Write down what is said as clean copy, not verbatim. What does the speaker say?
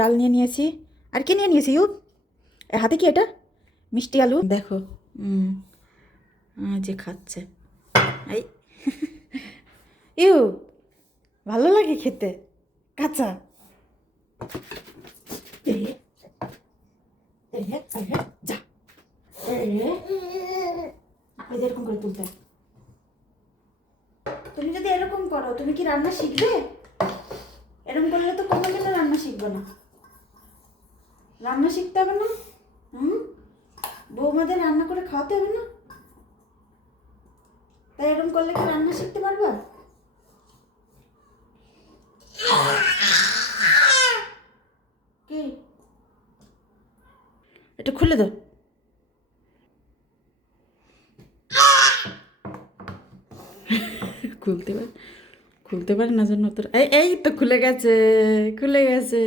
ডাল নিয়ে নিয়েছি। আর কি নিয়ে নিয়েছি ইউ? হাতে কি এটা? মিষ্টি আলু দেখো। যে খাচ্ছে এই ইউ, ভালো লাগে খেতে কাঁচা। যা এরকম করে তুলতে। তুমি যদি এরকম করো, তুমি কি রান্না শিখবে? এরকম করলে তো কোনো দিনও রান্না শিখবে না। রান্না শিখতে হবে না? বৌমাদের রান্না করে খাওয়াতে হবে না? তাই এরকম করলে কি রান্না শিখতে পারবা? কি এটা খুলে দাও। খুলতে পারে না জন্য তোর। এই এই তো খুলে গেছে, খুলে গেছে।